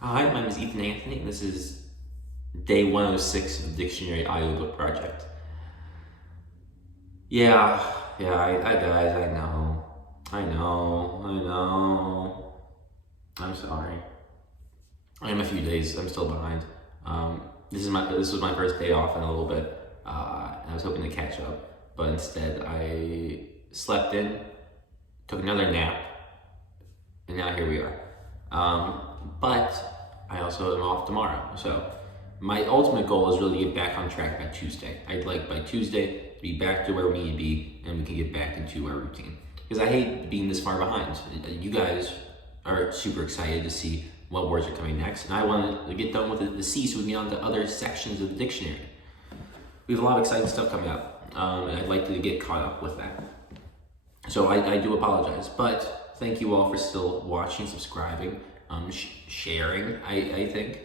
Hi, my name is Ethan Anthony, and this is day 106 of the Dictionary Audiobook project. Yeah, I guys, I know. I'm sorry. I am a few days. I'm still behind. This was my first day off in a little bit, and I was hoping to catch up, but instead I slept in, took another nap, and now here we are. But I also am off tomorrow, so my ultimate goal is really to get back on track by Tuesday. I'd like by Tuesday to be back to where we need to be, and we can get back into our routine. Because I hate being this far behind. You guys are super excited to see what words are coming next, and I want to get done with the C so we can get on to other sections of the dictionary. We have a lot of exciting stuff coming up, and I'd like to get caught up with that. So I do apologize, but thank you all for still watching, subscribing, sharing. I think,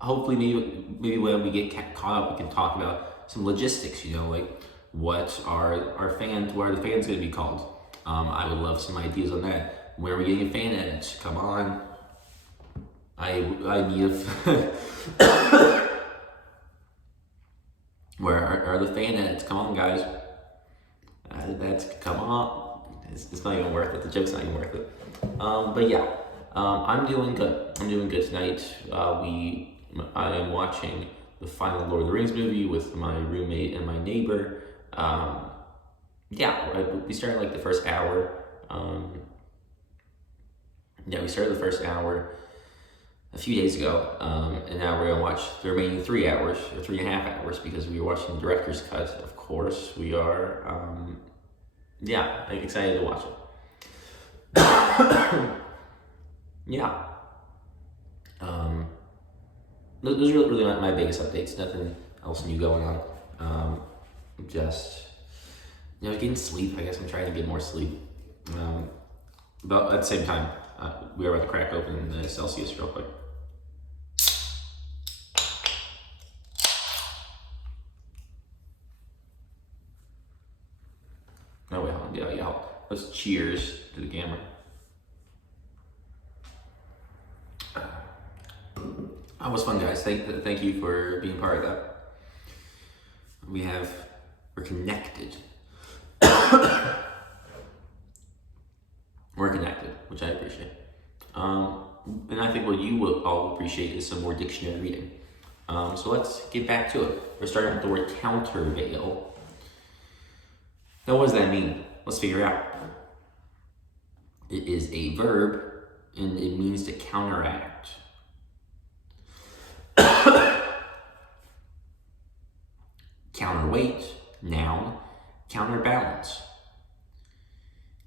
hopefully maybe when we get caught up, we can talk about some logistics. Like what are the fans going to be called? I would love some ideas on that. Where are we getting fan edits? Come on, I need a. Where are the fan edits? Come on, guys. Come on. It's not even worth it. The joke's not even worth it. But yeah, I'm doing good. I'm doing good tonight. I am watching the final Lord of the Rings movie with my roommate and my neighbor. We started like the first hour. We started the first hour a few days ago, and now we're gonna watch the remaining 3 hours or 3.5 hours because we were watching the director's cut. Of course, we are. I'm excited to watch it. Yeah. Those are really my biggest updates. Nothing else new going on. Just getting sleep. I guess I'm trying to get more sleep. But at the same time, we are about to crack open the Celsius real quick. No, wait, hold on. Yeah. Let's cheers to the camera. That was fun, guys. Thank you for being part of that. We're connected. We're connected, which I appreciate. And I think what you will all appreciate is some more dictionary reading. So let's get back to it. We're starting with the word countervail. Now, what does that mean? Let's figure it out. It is a verb, and it means to counteract. Counterweight, noun. Counterbalance.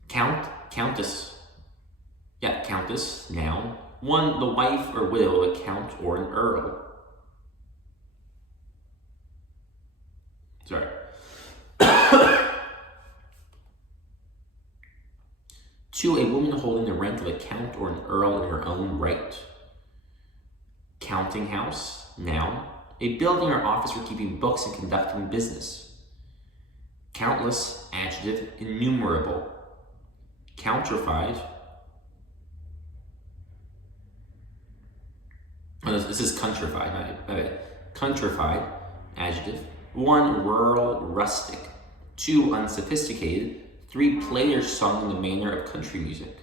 Countess, noun. One, the wife or widow of a count or an earl. Sorry. 2, a woman holding the rank of a count or an earl in her own right. Counting house, noun. A building or office for keeping books and conducting business. Countless, adjective, innumerable. Countrified. This is countrified, Countrified, adjective. 1, rural, rustic. 2, unsophisticated. 3, players sung in the manner of country music.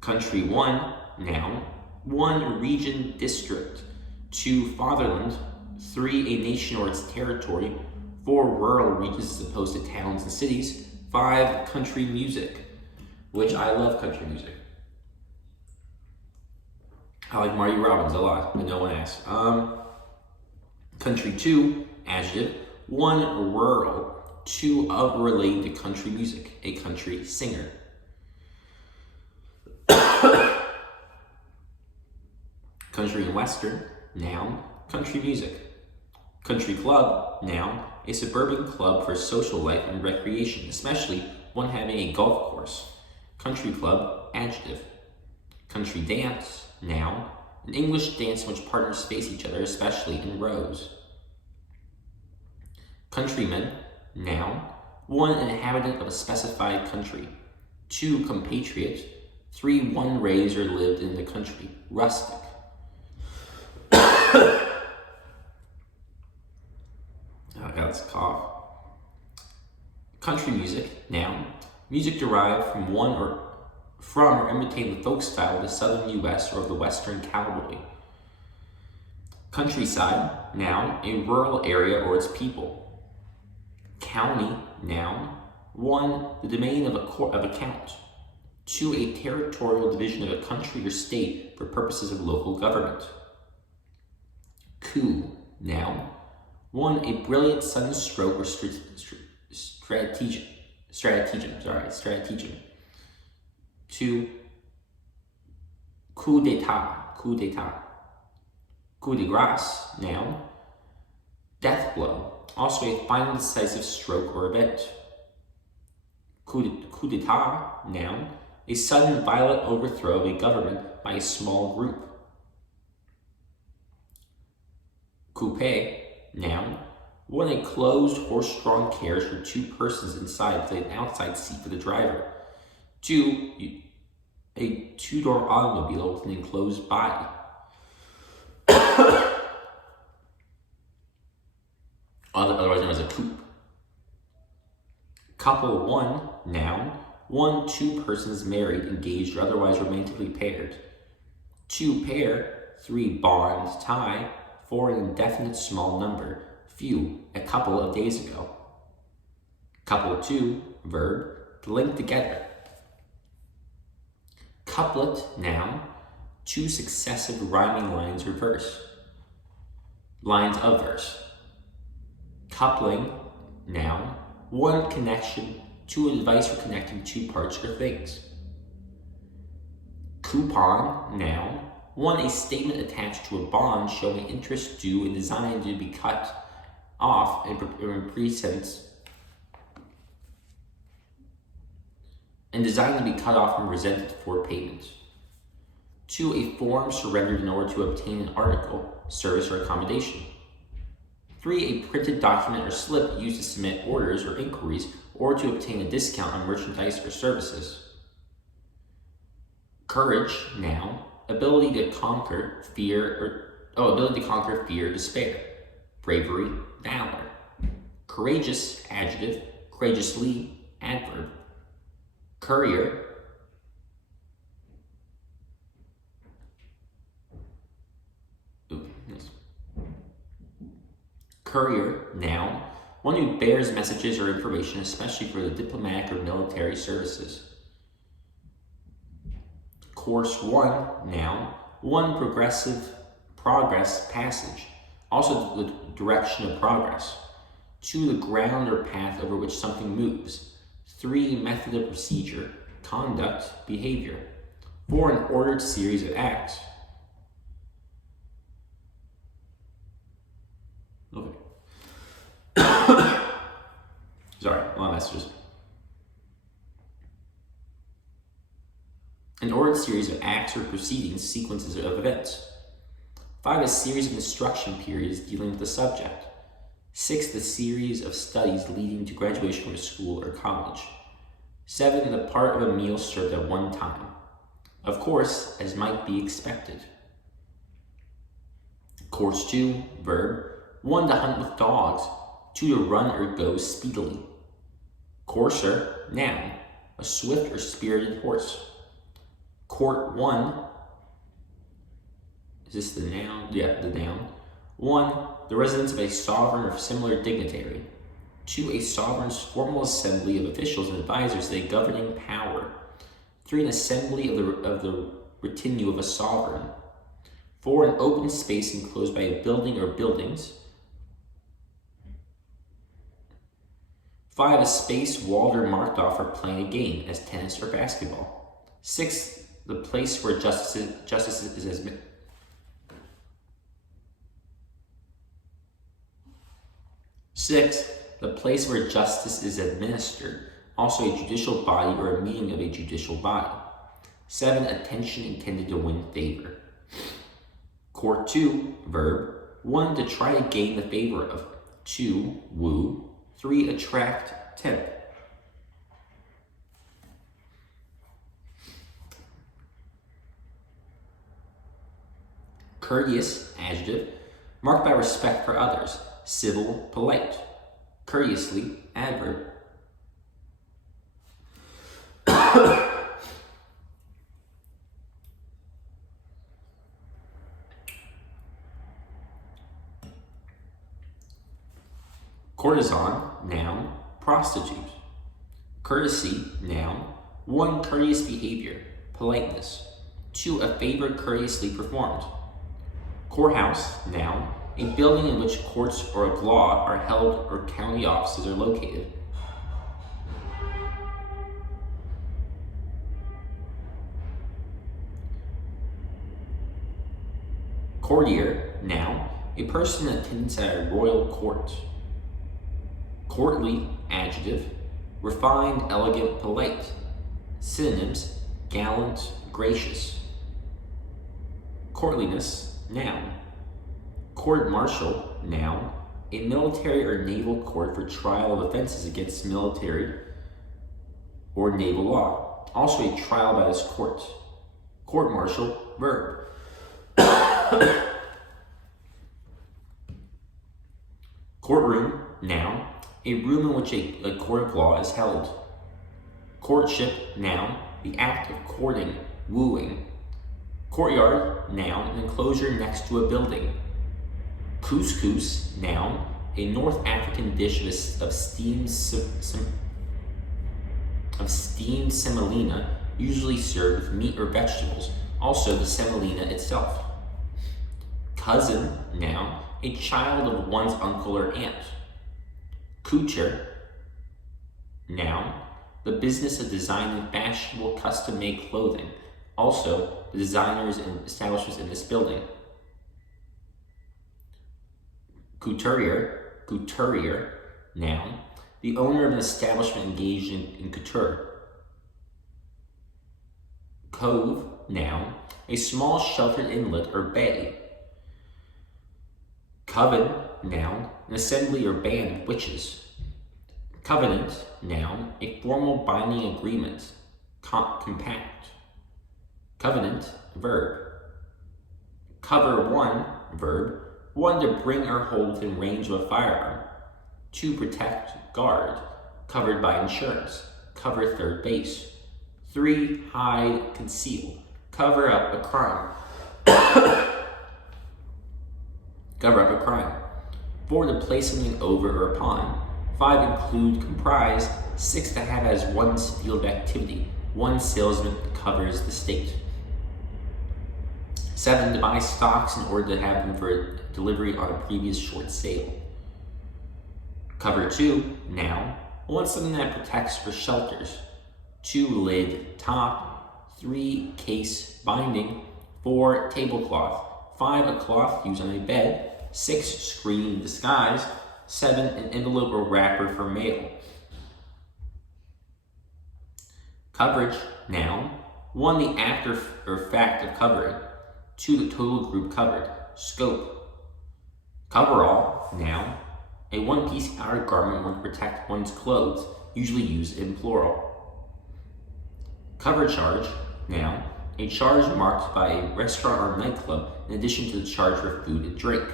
Country 1, noun. 1, region, district. 2, fatherland. 3, a nation or its territory. 4, rural regions as opposed to towns and cities. 5, country music, which I love country music. I like Marty Robbins a lot, but no one asks. Country 2, adjective. 1, rural. 2, of related to country music, a country singer. Country and western, noun. Country music. Country club, noun. A suburban club for social life and recreation, especially one having a golf course. Country club, adjective. Country dance, noun. An English dance in which partners face each other, especially in rows. Countryman, noun. 1, inhabitant of a specified country. 2, compatriot. 3, one raised or lived in the country, rustic. I got this cough. Country music, noun. Music derived from or imitating the folk style of the southern U.S. or of the western cowboy. Countryside, noun, a rural area or its people. County, noun, 1, the domain of a count. 2, a territorial division of a country or state for purposes of local government. Coup, noun, 1, a brilliant sudden stroke or stratagem. 2, coup d'état. Coup de grace, noun, death blow, also a final decisive stroke or event. Coup d'état, noun, a sudden violent overthrow of a government by a small group. Coupé, noun, 1, a closed horse-drawn carriage for 2 persons inside with an outside seat for the driver. 2, a 2-door automobile with an enclosed body. Otherwise known as a coupe. Couple, 1, noun, 1, 2 persons married, engaged, or otherwise romantically paired. 2, pair. 3, bond, tie. 4, an indefinite small number. Few, a couple of days ago. Couple, 2, verb, to link together. Couplet, noun, 2 successive rhyming lines or lines of verse. Coupling, noun, 1 connection, 2 a device for connecting 2 parts or things. Coupon, noun, 1 a statement attached to a bond showing interest due and designed to be cut off in presence and designed to be cut off and presented for payment. 2, a form surrendered in order to obtain an article, service, or accommodation. 3, a printed document or slip used to submit orders or inquiries or to obtain a discount on merchandise or services. Courage, noun, ability to conquer fear, despair. Bravery, valor. Courageous, adjective. Courageously, adverb. Courier, courier, noun, 1 who bears messages or information, especially for the diplomatic or military services. Course, 1, noun, 1 progress, passage, also the direction of progress. 2, the ground or path over which something moves. 3, method of procedure, conduct, behavior. 4, an ordered series of acts. Okay. Sorry, long messages. An ordered series of acts or proceedings, sequences of events. 5, a series of instruction periods dealing with the subject. 6, the series of studies leading to graduation from a school or college. 7, the part of a meal served at one time. Of course, as might be expected. Course 2, verb, 1, to hunt with dogs. 2, to run or go speedily. Courser, noun, a swift or spirited horse. Court 1, is this the noun? Yeah, the noun. 1, the residence of a sovereign or similar dignitary. 2, a sovereign's formal assembly of officials and advisors, a governing power. 3, an assembly of the retinue of a sovereign. 4, an open space enclosed by a building or buildings. 5, a space walled or marked off for playing a game, as tennis or basketball. 6, the place where justice is admitted. 6, the place where justice is administered, also a judicial body or a meeting of a judicial body. 7, attention intended to win favor. Court 2, verb, 1, to try to gain the favor of. 2, woo. 3, attract, tempt. Courteous, adjective, marked by respect for others. Civil, polite. Courteously, adverb. Courtesan, noun, prostitute. Courtesy, noun, 1. Courteous behavior, politeness. 2. A favor courteously performed. Courthouse, noun, a building in which courts of law are held or county offices are located. Courtier, noun, a person that attends at a royal court. Courtly, adjective, refined, elegant, polite. Synonyms, gallant, gracious. Courtliness, noun. Court-martial, noun, a military or naval court for trial of offenses against military or naval law. Also a trial by this court. Court-martial, verb. Courtroom, noun, a room in which a court of law is held. Courtship, noun, the act of courting, wooing. Courtyard, noun, an enclosure next to a building. Couscous, noun, a North African dish of steamed semolina, usually served with meat or vegetables, also the semolina itself. Cousin, noun, a child of one's uncle or aunt. Couture, noun, the business of designing fashionable custom-made clothing, also the designers and establishments in this building. Couturier, noun, the owner of an establishment engaged in couture. Cove, noun, a small sheltered inlet or bay. Coven, noun, an assembly or band of witches. Covenant, noun, a formal binding agreement, compact. Covenant, verb. Cover, 1, verb, 1 to bring or hold within range of a firearm. 2, protect, guard, covered by insurance, cover third base. 3, hide, conceal, cover up a crime. Cover up a crime. 4, to place something over or upon. 5, include, comprise. 6, to have as one's field of activity. 1 salesman covers the state. 7, to buy stocks in order to have them for delivery on a previous short sale. Cover 2, noun, 1, something that protects or shelters. 2, lid, top. 3, case, binding. 4, tablecloth. 5, a cloth used on a bed. 6, screen, disguise. 7, an envelope or wrapper for mail. Coverage, noun, 1, the act or fact of covering. 2, the total group covered. Scope. Coverall, noun, a one-piece outer garment worn to protect one's clothes, usually used in plural. Cover charge, noun, a charge marked by a restaurant or nightclub in addition to the charge for food and drink.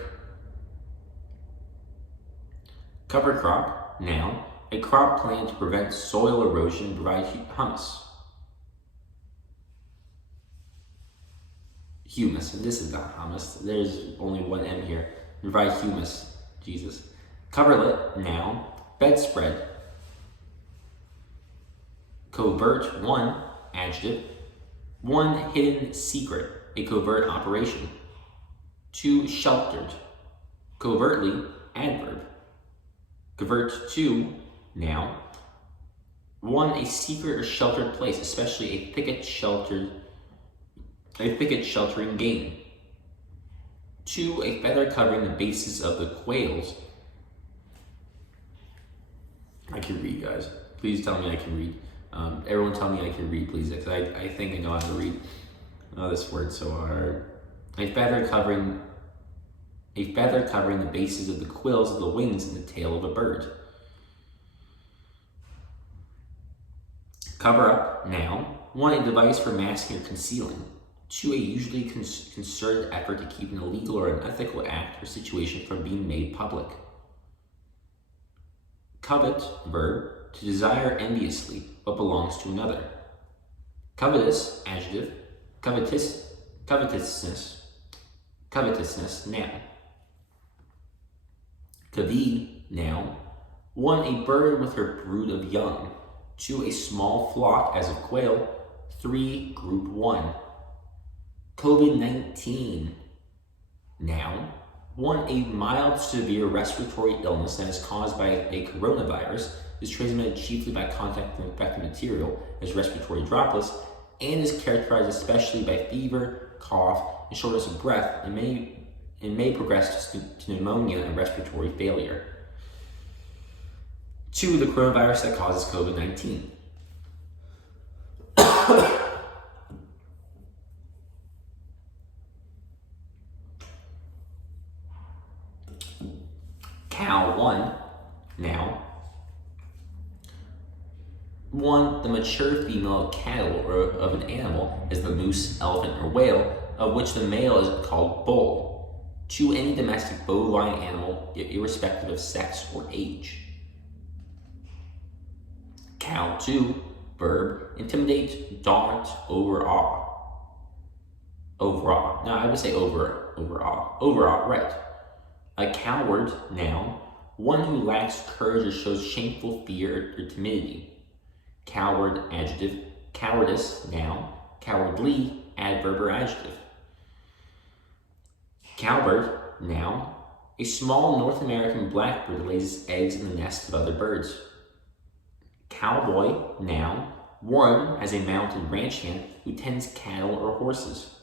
Cover crop, noun, a crop planted to prevent soil erosion and provide humus. Humus, and this is not humus, there's only one M here. Provide humus, Jesus. Coverlet, noun, bedspread. Covert, 1, adjective. 1, hidden secret, a covert operation. 2, sheltered. Covertly, adverb. Covert, 2, noun. 1, a secret or sheltered place, especially a thicket sheltering game. 2, a feather covering the bases of the quails. I can read, guys. Please tell me I can read. Everyone tell me I can read, please, because I think I know how to read. Oh, this word's so hard. A feather covering the bases of the quills of the wings and the tail of a bird. Cover up, noun. 1, a device for masking or concealing. 2. A usually concerted effort to keep an illegal or unethical act or situation from being made public. Covet, verb, to desire enviously what belongs to another. Covetous, adjective, covetousness, noun. Cavee, noun. 1. A bird with her brood of young. 2. A small flock as of quail. 3. Group 1. COVID-19, noun. 1. A mild to severe respiratory illness that is caused by a coronavirus, is transmitted chiefly by contact with infected material as respiratory droplets, and is characterized especially by fever, cough, and shortness of breath, and may progress to pneumonia and respiratory failure. 2. The coronavirus that causes COVID-19. Cow, 1, noun. 1. The mature female of cattle or of an animal is the moose, elephant, or whale, of which the male is called bull. 2. Any domestic bovine animal, irrespective of sex or age. Cow, 2, verb, intimidate, daunt, overawe. Overawe. No, I would say overawe. Overawe, right. A coward, noun. 1 who lacks courage or shows shameful fear or timidity. Coward, adjective. Cowardice, noun. Cowardly, adverb or adjective. Cowbird, noun. A small North American blackbird lays eggs in the nest of other birds. Cowboy, noun. 1 as a mounted ranch hand who tends cattle or horses.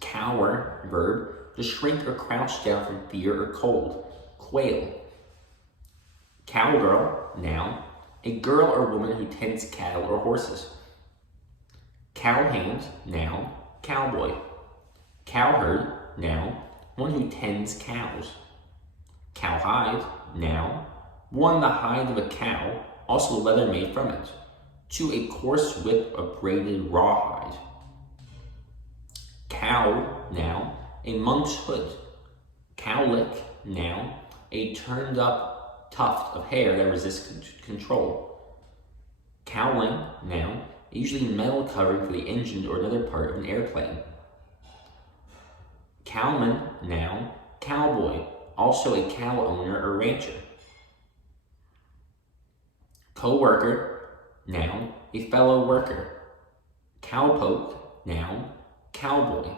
Cower, verb, to shrink or crouch down from fear or cold. Quail. Cowgirl, noun. A girl or woman who tends cattle or horses. Cowhand, noun. Cowboy. Cowherd, noun. 1 who tends cows. Cowhide, noun. 1 the hide of a cow, also leather made from it. 2 a coarse whip of braided rawhide. Cow, noun. A monk's hood. Cowlick, noun. A turned up tuft of hair that resists control. Cowling, noun. A usually metal covering for the engine or another part of an airplane. Cowman, noun. Cowboy, also a cow owner or rancher. Co-worker, noun. A fellow worker. Cowpoke, noun. Cowboy.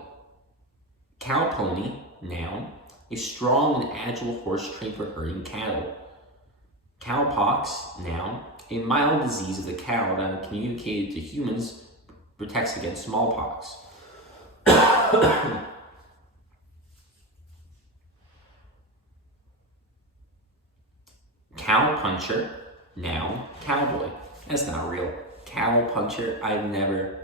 Cowpony, noun. A strong and agile horse trained for herding cattle. Cowpox, noun. A mild disease of the cow that, when communicated to humans, protects against smallpox. Cowpuncher, noun. Cowboy. That's not real. Cowpuncher, I've never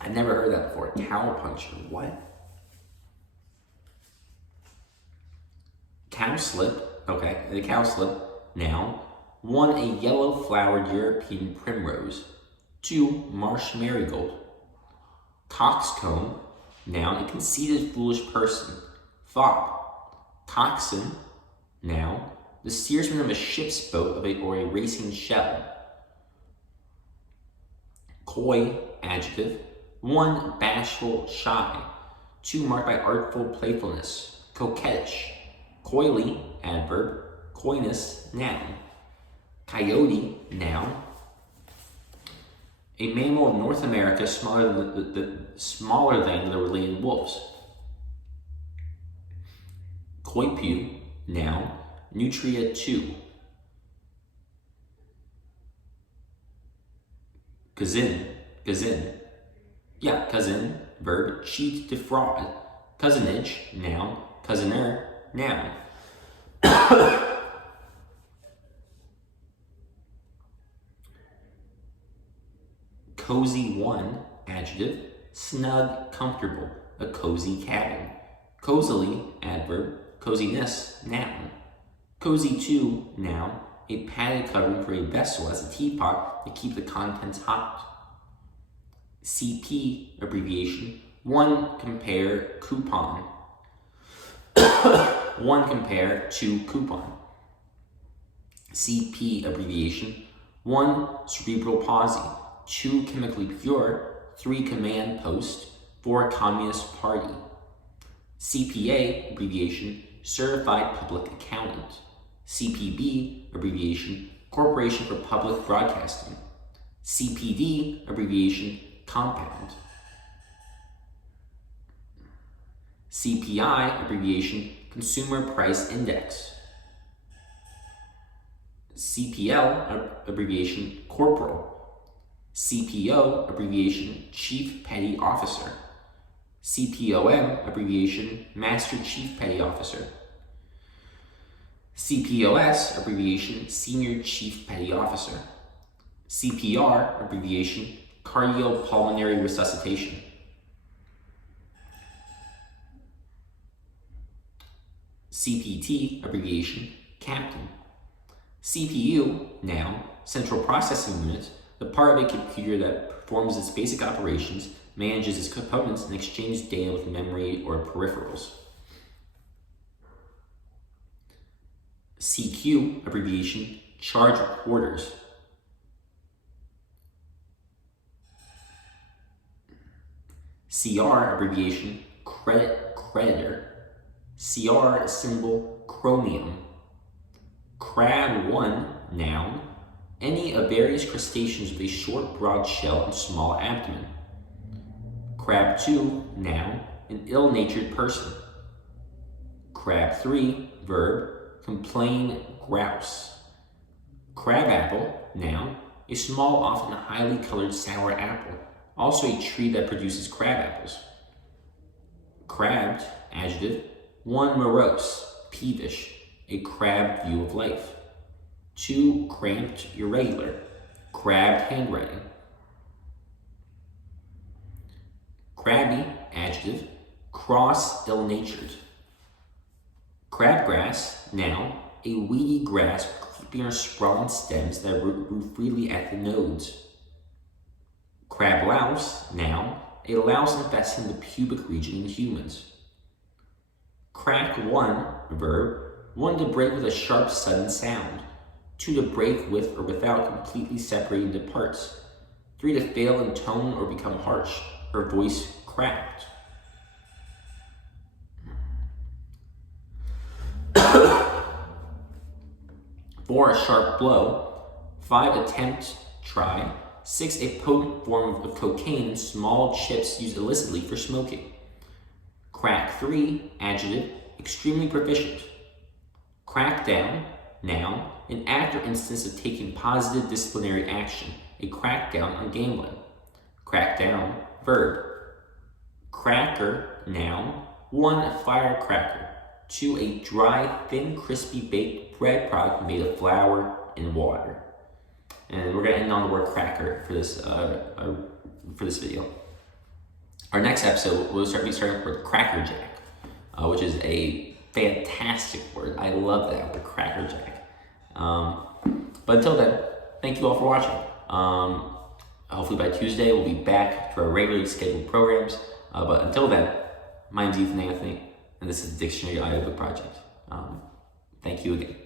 heard that before. Cowpuncher, what? Cowslip, okay, the cowslip, noun. 1 a yellow flowered European primrose. 2 marsh marigold. Coxcomb, noun. A conceited, foolish person. Fop. Coxswain, noun. The steersman of a ship's boat or a racing shell. Coy, adjective. 1 bashful, shy. 2 marked by artful playfulness. Coquettish. Coyly, adverb. Coyness, noun. Coyote, noun. A mammal of North America smaller than the related wolves. Coipu, noun. Nutria 2. Cousin. Yeah, cousin, verb. Cheat, defraud. Cousinage, noun. Cousineur, noun. Cozy 1, adjective. Snug, comfortable. A cozy cabin. Cozily, adverb. Coziness, noun. Cozy 2, noun. A padded covering for a vessel as a teapot to keep the contents hot. CP abbreviation, 1 compare coupon. 1 compare to coupon. CP abbreviation, 1 cerebral palsy, 2 chemically pure, 3 command post, 4 Communist Party. CPA abbreviation, certified public accountant. CPB abbreviation, Corporation for Public Broadcasting. CPD abbreviation, compound. CPI abbreviation, Consumer Price Index. CPL abbreviation, corporal. CPO abbreviation, Chief Petty Officer. CPOM abbreviation, Master Chief Petty Officer. CPOS abbreviation, Senior Chief Petty Officer. CPR abbreviation, Cardiopulmonary Resuscitation. CPT abbreviation, Captain. CPU, noun, Central Processing Unit, the part of a computer that performs its basic operations, manages its components, and exchanges data with memory or peripherals. CQ abbreviation, Charge Recorders. CR abbreviation, Credit Creditor. CR symbol, Chromium. Crab1, noun, any of various crustaceans with a short, broad shell and small abdomen. Crab2, noun, an ill-natured person. Crab3, verb, complain, grouse. Crabapple, noun, a small, often highly colored sour apple, also a tree that produces crabapples. Crabbed, adjective, 1 morose, peevish, a crabbed view of life. 2 cramped, irregular, crabbed handwriting. Crabby, adjective, cross, ill-natured. Crabgrass, noun, a weedy grass with creeping or sprawling stems that root freely at the nodes. Crablouse, noun, a louse infesting the pubic region in humans. Crack1, verb, 1 to break with a sharp, sudden sound. 2 to break with or without completely separating into parts. 3 to fail in tone or become harsh, her voice cracked. 4 a sharp blow. 5 attempt, try. 6 a potent form of cocaine and small chips used illicitly for smoking. Crack3, adjective, extremely proficient. Crackdown, noun, an act or instance of taking positive disciplinary action, a crackdown on gambling. Crackdown, verb. Cracker, noun, 1 firecracker. 2 a dry, thin, crispy baked bread product made of flour and water. And we're going to end on the word cracker for this video. Our next episode, we'll be starting with crackerjack, which is a fantastic word. I love that word, crackerjack. But until then, thank you all for watching. Hopefully by Tuesday, we'll be back to our regularly scheduled programs. But until then, my name's Ethan Anthony, and this is the Dictionary Audiobook Project. Thank you again.